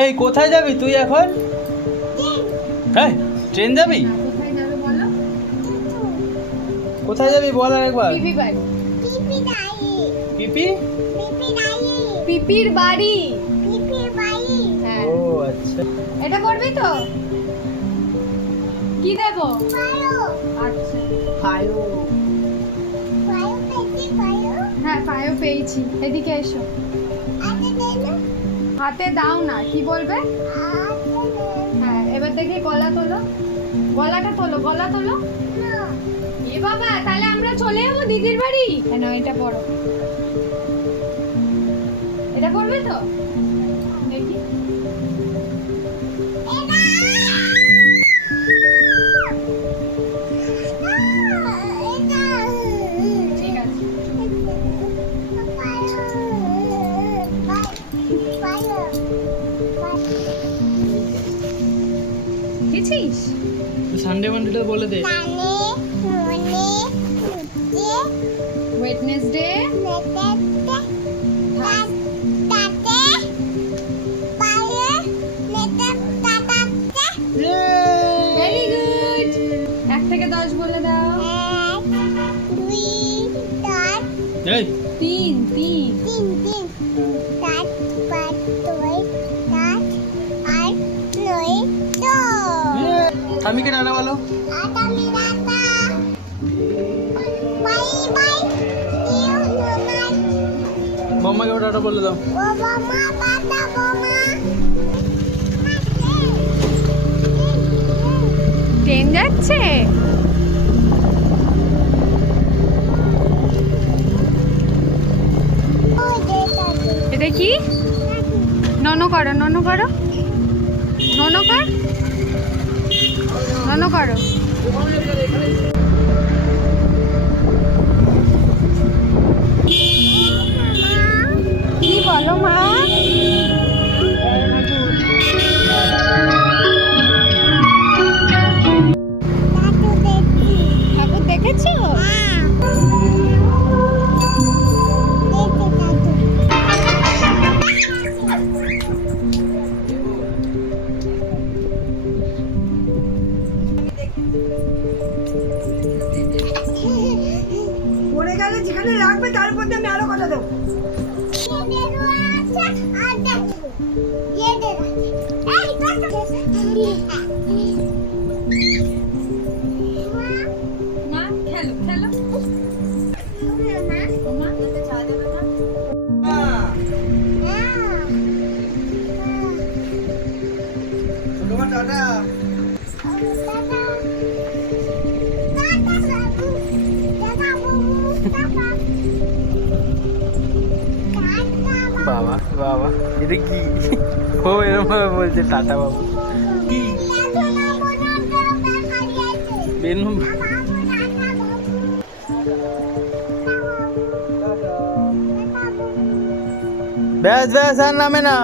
এই কোথায় যাবি তুই এখন? হ্যাঁ ট্রেন যাবি? কোথায় যাবে বলো? কোথায় যাবি বল আরেকবার। পিপি বাড়ি। পিপি? পিপির বাড়ি। হ্যাঁ। ও আচ্ছা। এটা করবি তো? কি দেব? আচ্ছা। হ্যাঁ পায়ও পেয়েছি। এদিকে এসো। হাতে দাও না, কি বলবে? হ্যাঁ এবার দেখি গলা তোলো। গলাটা তোলো, গলা তোলো। এ বাবা, তাহলে আমরা চলে যাবো দিদির বাড়ি। কেন এটা পড়ো। এটা করবে তো? দেখি। ঠিক আছে। খেয়েছিস? সানডে মানডেটা বলে দে। Wednesday, very good. 1 থেকে 10 বলে দাও। এই 3 3। আমি কে টাটা বলো। মাম্মাকে টাটা বলে দাও। ট্রেন যাচ্ছে। এটা কি? ননো করো, ননো করো, ননো কর, ননো করো। কি বলো মা? ঠাকুর দেখেছো? পড়ে গেলে যেখানে রাখবে তার উপর দিয়ে আমি আরো কথা দেবো। মা খেলো খেলো। মা চা দেবে না? তোমার টাটা। বাবা বাবা এটা কি? ও এরকম ভাবে বলছে টাটা বাবু। বেনু ব্যাস ব্যাস আর নামে না।